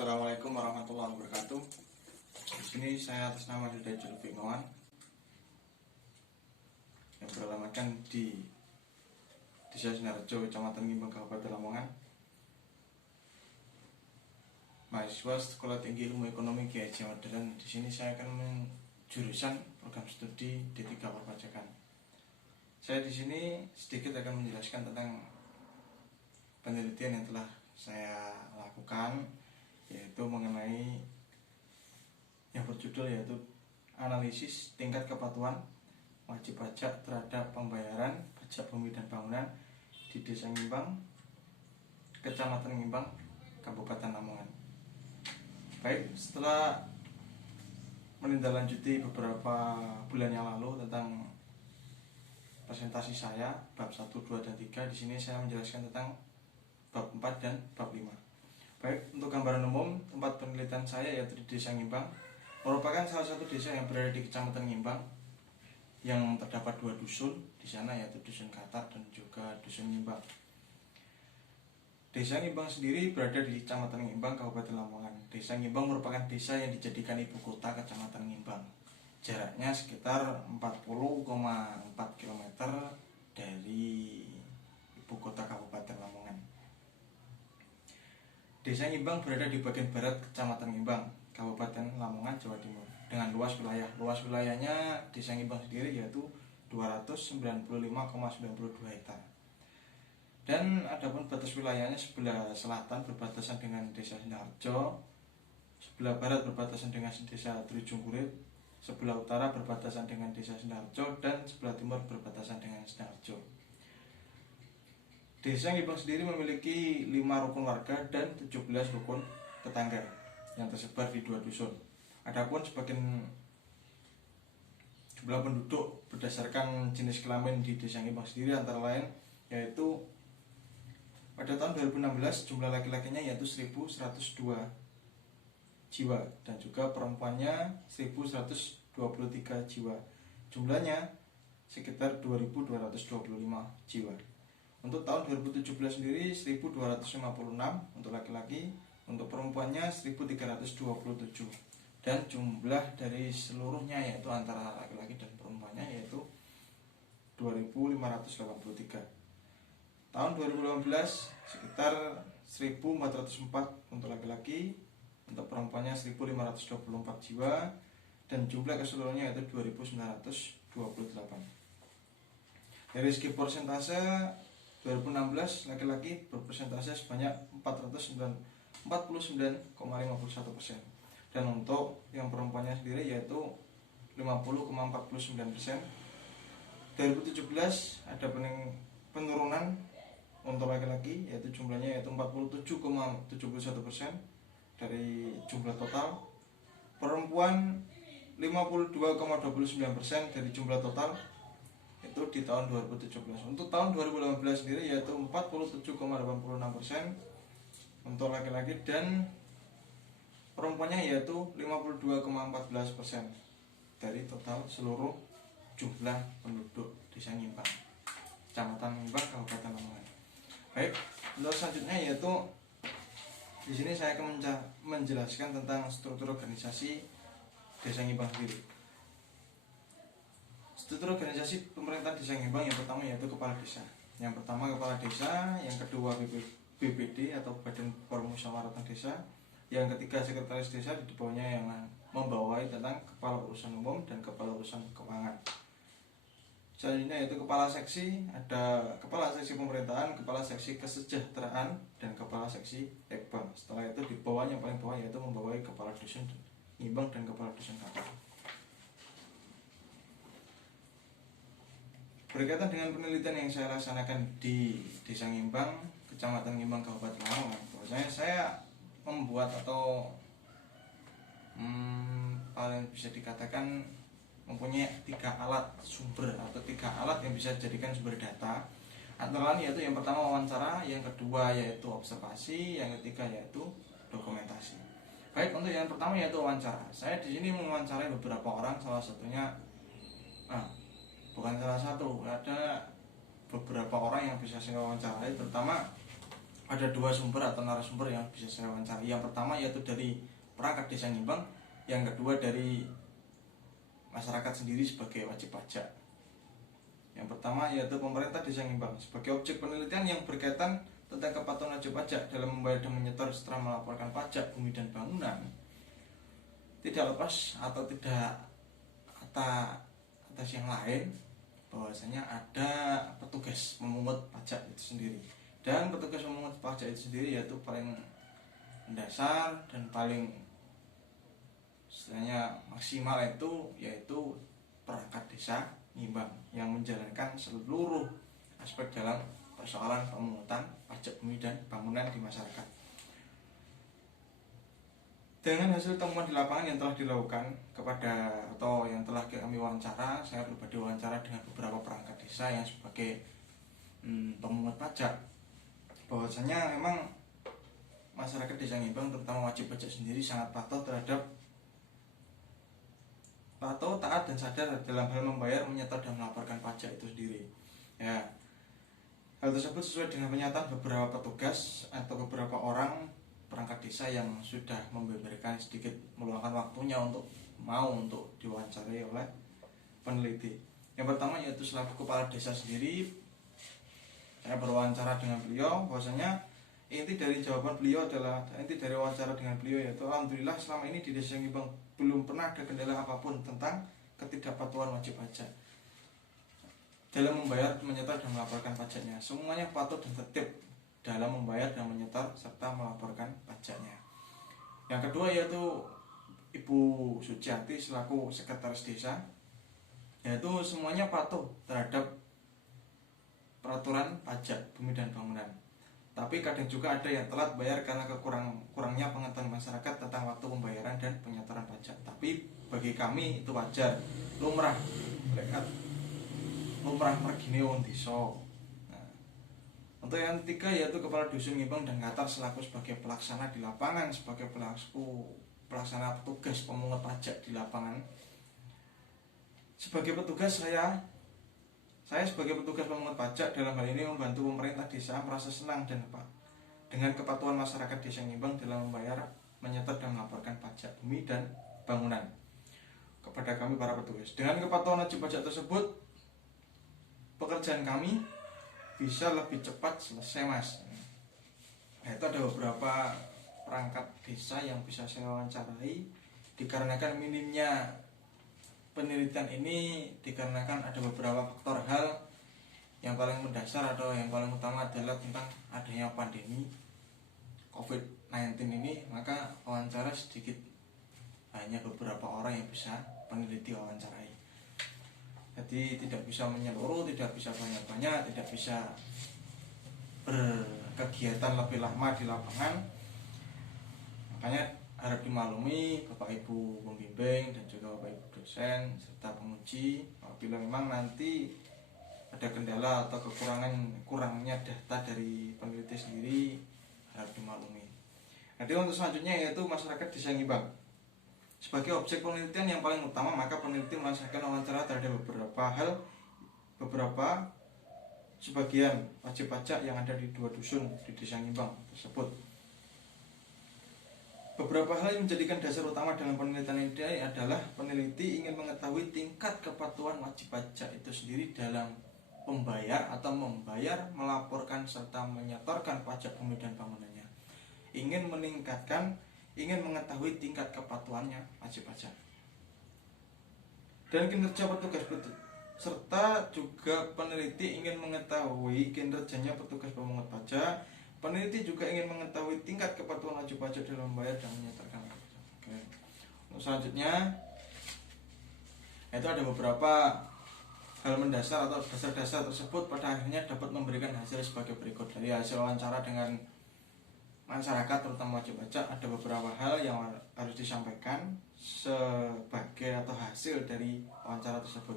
Assalamualaikum warahmatullahi wabarakatuh. Di sini saya atas nama Hilda Julfi Noan yang beralamatkan di Desa Sinarjo, Kecamatan Ngimbang, Kabupaten Lamongan. Mahasiswa Sekolah Tinggi Ilmu Ekonomi Ki Haji Ahmad Dahlan. Di sini saya akan jurusan program studi D3 Perpajakan. Saya di sini sedikit akan menjelaskan tentang penelitian yang telah saya lakukan, yaitu mengenai yang berjudul yaitu analisis tingkat kepatuhan wajib pajak terhadap pembayaran pajak bumi dan bangunan di Desa Ngimbang, Kecamatan Ngimbang, Kabupaten Lamongan. Baik, setelah menindaklanjuti beberapa bulan yang lalu tentang presentasi saya bab 1, 2, dan 3, di sini saya menjelaskan tentang bab 4 dan bab 5. Baik, untuk gambaran umum, tempat penelitian saya yaitu di Desa Ngimbang, merupakan salah satu desa yang berada di Kecamatan Ngimbang yang terdapat 2 dusun di sana, yaitu Dusun Katar dan juga Dusun Ngimbang. Desa Ngimbang sendiri berada di Kecamatan Ngimbang, Kabupaten Lamongan. Desa Ngimbang merupakan desa yang dijadikan ibu kota Kecamatan Ngimbang. Jaraknya sekitar 40,4 km dari ibu kota Kabupaten Lamongan. Desa Ngimbang berada di bagian barat Kecamatan Ngimbang, Kabupaten Lamongan, Jawa Timur, dengan luas wilayah. Luas wilayahnya Desa Ngimbang sendiri yaitu 295,92 hektar. Dan adapun batas wilayahnya, sebelah selatan berbatasan dengan Desa Sinarjo, sebelah barat berbatasan dengan Desa Trujung Kurit, sebelah utara berbatasan dengan Desa Sinarjo, dan sebelah timur berbatasan dengan Sinarjo. Desa Ngimbang sendiri memiliki 5 rukun warga dan 17 rukun tetangga yang tersebar di 2 dusun. Adapun sebagian jumlah penduduk berdasarkan jenis kelamin di Desa Ngimbang sendiri antara lain yaitu pada tahun 2016 jumlah laki-lakinya yaitu 1.102 jiwa dan juga perempuannya 1.123 jiwa. Jumlahnya sekitar 2.225 jiwa. Untuk tahun 2017 sendiri 1.256 untuk laki-laki, untuk perempuannya 1.327, dan jumlah dari seluruhnya yaitu antara laki-laki dan perempuannya yaitu 2.583. Tahun 2018 sekitar 1.404 untuk laki-laki, untuk perempuannya 1.524 jiwa, dan jumlah keseluruhannya yaitu 2.928. Dari segi persentase 2016 laki-laki berpersentase sebanyak 49,51%, dan untuk yang perempuannya sendiri yaitu 50,49%. 2017 ada penurunan untuk laki-laki yaitu jumlahnya yaitu 47,71% dari jumlah total. Perempuan 52,29% dari jumlah total itu di tahun 2017. Untuk tahun 2018 sendiri yaitu 47,86% untuk laki-laki, dan perempuannya yaitu 52,14% dari total seluruh jumlah penduduk Desa Ngimbang, Kecamatan Ngimbang, Kabupaten Lamongan. Baik, untuk selanjutnya yaitu di sini saya akan menjelaskan tentang struktur organisasi Desa Ngimbang sendiri. Struktur organisasi pemerintah Desa Ngimbang yang pertama yaitu kepala desa. Yang pertama kepala desa, yang kedua BPD atau Badan Permusyawaratan Desa, yang ketiga sekretaris desa, di bawahnya yang membawahi tentang kepala urusan umum dan kepala urusan keuangan. Selanjutnya yaitu kepala seksi, ada kepala seksi pemerintahan, kepala seksi kesejahteraan, dan kepala seksi ekbang. Setelah itu di bawahnya paling bawah yaitu membawahi kepala dusun Ngimbang dan kepala dusun Katar. Berkaitan dengan penelitian yang saya laksanakan di Desa Ngimbang, Kecamatan Ngimbang, Kabupaten Lamongan, bahwasanya saya membuat atau paling bisa dikatakan mempunyai 3 alat sumber atau 3 alat yang bisa dijadikan sumber data. Antara lain yaitu yang pertama wawancara, yang kedua yaitu observasi, yang ketiga yaitu dokumentasi. Baik, untuk yang pertama yaitu wawancara. Saya di sini mewawancarai beberapa orang, salah satunya bukan salah satu, ada beberapa orang yang bisa saya wawancarai, terutama ada dua sumber atau narasumber yang bisa saya wawancara. Yang pertama yaitu dari perangkat desa Ngimbang, yang kedua dari masyarakat sendiri sebagai wajib pajak. Yang pertama yaitu pemerintah desa Ngimbang sebagai objek penelitian yang berkaitan tentang kepatuhan wajib pajak dalam membayar dan menyetor setelah melaporkan pajak bumi dan bangunan. Tidak lepas atau tidak atas yang lain, bahwasanya ada petugas memungut pajak itu sendiri. Dan petugas memungut pajak itu sendiri yaitu paling mendasar dan paling istilahnya maksimal yaitu perangkat desa Ngimbang yang menjalankan seluruh aspek dalam persoalan pemungutan pajak bumi dan bangunan di masyarakat. Dengan hasil temuan di lapangan yang telah dilakukan atau yang telah kami wawancara, saya pribadi wawancara dengan beberapa perangkat desa yang sebagai pemungut pajak, bahwasanya memang masyarakat desa Ngimbang terutama wajib pajak sendiri sangat patuh, taat dan sadar dalam hal membayar, menyetor dan melaporkan pajak itu sendiri. Ya, hal tersebut sesuai dengan pernyataan beberapa petugas atau beberapa orang perangkat desa yang sudah membeberkan sedikit meluangkan waktunya untuk diwawancarai oleh peneliti. Yang pertama yaitu selaku kepala desa sendiri, saya berwawancara dengan beliau, bahwasanya inti dari wawancara dengan beliau yaitu alhamdulillah selama ini di desa Ngimbang belum pernah ada kendala apapun tentang ketidakpatuhan wajib pajak dalam membayar, menyetor dan melaporkan pajaknya. Semuanya patuh dan tertib dalam membayar dan menyetor serta melaporkan pajaknya. Yang kedua yaitu Ibu Suciati selaku sekretaris desa, yaitu semuanya patuh terhadap peraturan pajak bumi dan bangunan. Tapi kadang juga ada yang telat bayar karena kurangnya pengetahuan masyarakat tentang waktu pembayaran dan penyetoran pajak. Tapi bagi kami itu wajar, lumrah mergine wong desa. Untuk yang ketiga yaitu Kepala Dusun Ngimbang dan Ngatar selaku sebagai pelaksana di lapangan, sebagai pelaksana petugas pemungut pajak di lapangan. Sebagai petugas saya sebagai petugas pemungut pajak dalam hal ini membantu pemerintah desa merasa senang dengan kepatuhan masyarakat desa Ngimbang dalam membayar, menyetor dan melaporkan pajak bumi dan bangunan kepada kami para petugas. Dengan kepatuhan wajib pajak tersebut, pekerjaan kami bisa lebih cepat selesai, Mas. Nah, itu ada beberapa perangkat desa yang bisa saya wawancarai. Dikarenakan minimnya penelitian ini, dikarenakan ada beberapa faktor hal yang paling mendasar atau yang paling utama adalah tentang adanya pandemi COVID-19 ini, maka wawancara sedikit hanya beberapa orang yang bisa peneliti wawancarai. Jadi tidak bisa menyeluruh, tidak bisa banyak-banyak, tidak bisa berkegiatan lebih lama di lapangan. Makanya harap dimaklumi Bapak Ibu pembimbing dan juga Bapak Ibu dosen serta penguji, apabila memang nanti ada kendala atau kurangnya data dari peneliti sendiri, harap dimaklumi. Jadi untuk selanjutnya yaitu masyarakat desa Ngimbang. Sebagai objek penelitian yang paling utama, maka peneliti melaksanakan wawancara terhadap sebagian wajib pajak yang ada di 2 dusun di desa Ngimbang tersebut. Beberapa hal yang menjadikan dasar utama dalam penelitian ini adalah peneliti ingin mengetahui tingkat kepatuhan wajib pajak itu sendiri dalam membayar, melaporkan serta menyetorkan pajak bumi dan bangunannya. Ingin mengetahui tingkat kepatuhannya wajib pajak dan kinerja petugas serta juga peneliti ingin mengetahui kinerjanya petugas pemungut pajak. Peneliti juga ingin mengetahui tingkat kepatuhan wajib pajak dalam membayar dan menyetorkan pajak. Oke. Untuk selanjutnya itu ada beberapa hal mendasar atau dasar-dasar tersebut pada akhirnya dapat memberikan hasil sebagai berikut. Dari hasil wawancara dengan masyarakat terutama wajib pajak, ada beberapa hal yang harus disampaikan sebagai atau hasil dari wawancara tersebut.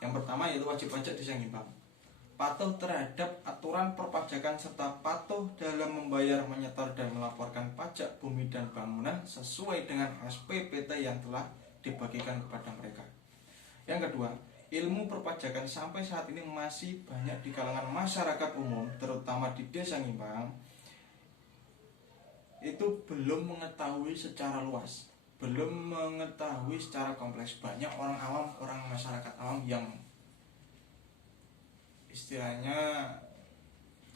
Yang pertama yaitu wajib pajak desa Ngimbang patuh terhadap aturan perpajakan serta patuh dalam membayar, menyetor dan melaporkan pajak bumi dan bangunan sesuai dengan SPPT yang telah dibagikan kepada mereka. Yang kedua, ilmu perpajakan sampai saat ini masih banyak di kalangan masyarakat umum terutama di desa Ngimbang itu belum mengetahui secara luas, belum mengetahui secara kompleks. Banyak orang awam, orang masyarakat awam yang istilahnya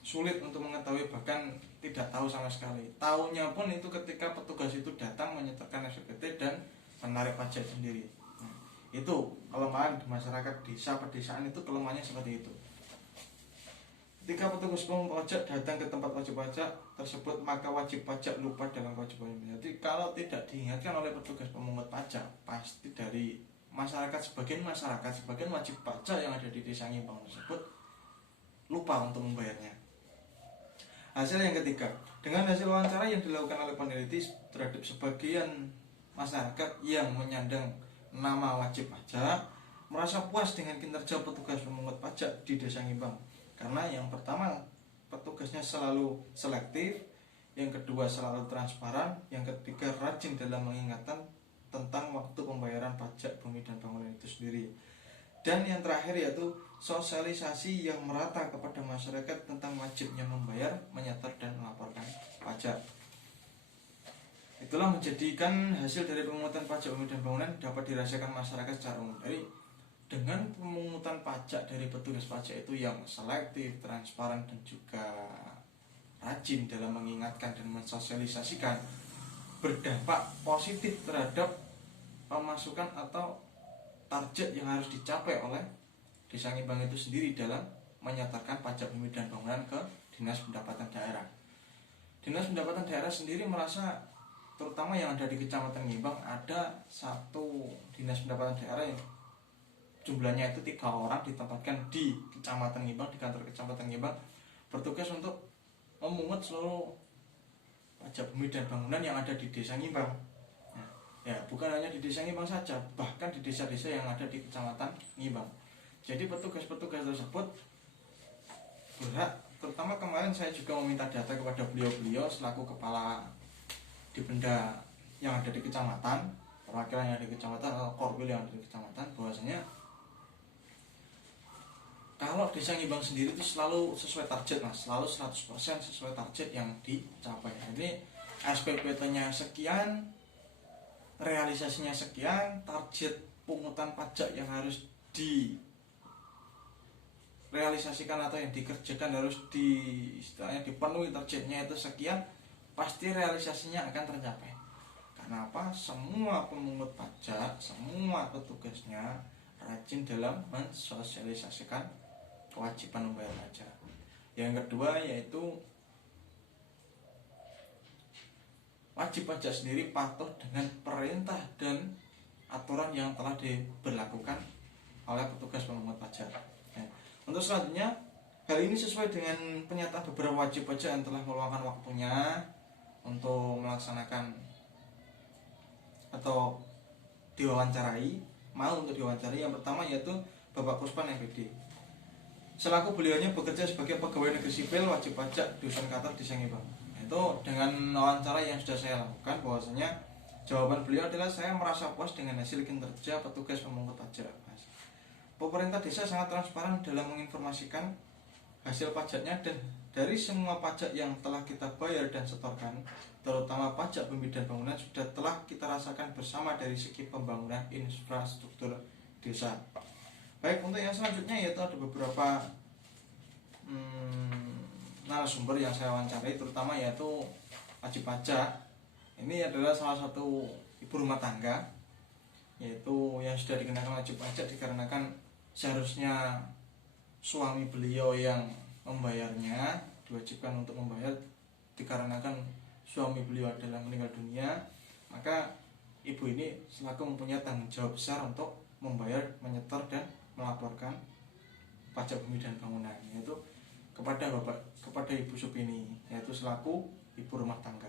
sulit untuk mengetahui, bahkan tidak tahu sama sekali. Taunya pun itu ketika petugas itu datang menyetorkan SPT dan menarik pajak sendiri. Nah, itu kelemahan di masyarakat desa pedesaan, itu kelemahannya seperti itu. Ketika petugas pemungut pajak datang ke tempat wajib pajak tersebut, maka wajib pajak lupa dalam kewajibannya. Jadi kalau tidak diingatkan oleh petugas pemungut pajak, pasti dari sebagian wajib pajak yang ada di desa Ngimbang tersebut lupa untuk membayarnya. Hasil yang ketiga, dengan hasil wawancara yang dilakukan oleh peneliti terhadap sebagian masyarakat yang menyandang nama wajib pajak, merasa puas dengan kinerja petugas pemungut pajak di desa Ngimbang. Karena yang pertama, petugasnya selalu selektif, yang kedua selalu transparan, yang ketiga rajin dalam mengingatkan tentang waktu pembayaran pajak bumi dan bangunan itu sendiri. Dan yang terakhir yaitu sosialisasi yang merata kepada masyarakat tentang wajibnya membayar, menyetor dan melaporkan pajak. Itulah menjadikan hasil dari pemungutan pajak bumi dan bangunan dapat dirasakan masyarakat secara umum. Dari dengan pemungutan pajak dari petugas pajak itu yang selektif, transparan, dan juga rajin dalam mengingatkan dan mensosialisasikan, berdampak positif terhadap pemasukan atau target yang harus dicapai oleh desa Ngimbang itu sendiri dalam menyetorkan pajak bumi dan bangunan ke Dinas Pendapatan Daerah. Dinas Pendapatan Daerah sendiri merasa, terutama yang ada di Kecamatan Ngimbang, ada satu Dinas Pendapatan Daerah yang jumlahnya itu 3 orang ditempatkan di Kecamatan Ngimbang, di kantor Kecamatan Ngimbang, bertugas untuk memungut seluruh pajak bumi dan bangunan yang ada di desa Ngimbang. Nah, ya bukan hanya di desa Ngimbang saja, bahkan di desa-desa yang ada di Kecamatan Ngimbang. Jadi petugas-petugas tersebut berhak, terutama kemarin saya juga meminta data kepada beliau-beliau selaku kepala Dipenda yang ada di kecamatan, perwakilan yang ada di kecamatan atau korwil yang ada di kecamatan, bahwasanya kalau desa Ngimbang sendiri itu selalu sesuai target, mas, selalu 100% sesuai target yang dicapai. Ini SPPT-nya sekian, realisasinya sekian, target pungutan pajak yang harus direalisasikan atau yang dikerjakan harus istilahnya dipenuhi targetnya itu sekian, pasti realisasinya akan tercapai. Karena apa? Semua pemungut pajak, semua petugasnya rajin dalam mensosialisasikan kewajiban membayar pajak. Yang kedua yaitu wajib pajak sendiri patuh dengan perintah dan aturan yang telah diberlakukan oleh petugas pemungut pajak. Nah, untuk selanjutnya, hal ini sesuai dengan pernyataan beberapa wajib pajak yang telah meluangkan waktunya untuk melaksanakan atau diwawancarai, mau untuk diwawancarai. Yang pertama yaitu Bapak Kuspan MPD. Selaku beliaunya bekerja sebagai pegawai negeri sipil wajib pajak Dusun Kater di Ngimbang. Itu dengan wawancara yang sudah saya lakukan, bahwasanya jawaban beliau adalah, saya merasa puas dengan hasil kinerja petugas pemungut pajak. Pemerintah desa sangat transparan dalam menginformasikan hasil pajaknya, dan dari semua pajak yang telah kita bayar dan setorkan, terutama pajak bumi dan bangunan, sudah telah kita rasakan bersama dari segi pembangunan infrastruktur desa. Baik, untuk yang selanjutnya yaitu ada beberapa narasumber yang saya wawancarai, terutama yaitu wajib pajak. Ini adalah salah satu ibu rumah tangga, yaitu yang sudah dikenakan wajib pajak dikarenakan seharusnya suami beliau yang membayarnya, diwajibkan untuk membayar dikarenakan suami beliau adalah meninggal dunia, maka ibu ini selaku mempunyai tanggung jawab besar untuk membayar, menyetor dan melaporkan pajak bumi dan bangunan, yaitu kepada Ibu Supini, yaitu selaku ibu rumah tangga.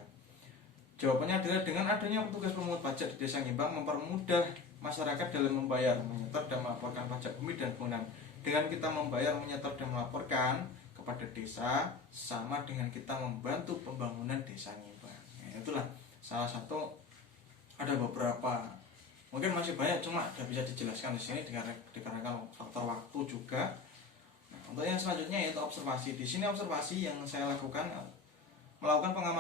Jawabannya adalah, dengan adanya petugas pemungut pajak di Desa Ngimbang mempermudah masyarakat dalam membayar, menyetor dan melaporkan pajak bumi dan bangunan. Dengan kita membayar, menyetor dan melaporkan kepada desa, sama dengan kita membantu pembangunan Desa Ngimbang. Nah, itulah salah satu, ada beberapa, mungkin masih banyak, cuma tidak bisa dijelaskan di sini dikarenakan faktor waktu juga. Nah, untuk yang selanjutnya yaitu observasi. Di sini observasi yang saya lakukan, melakukan pengamatan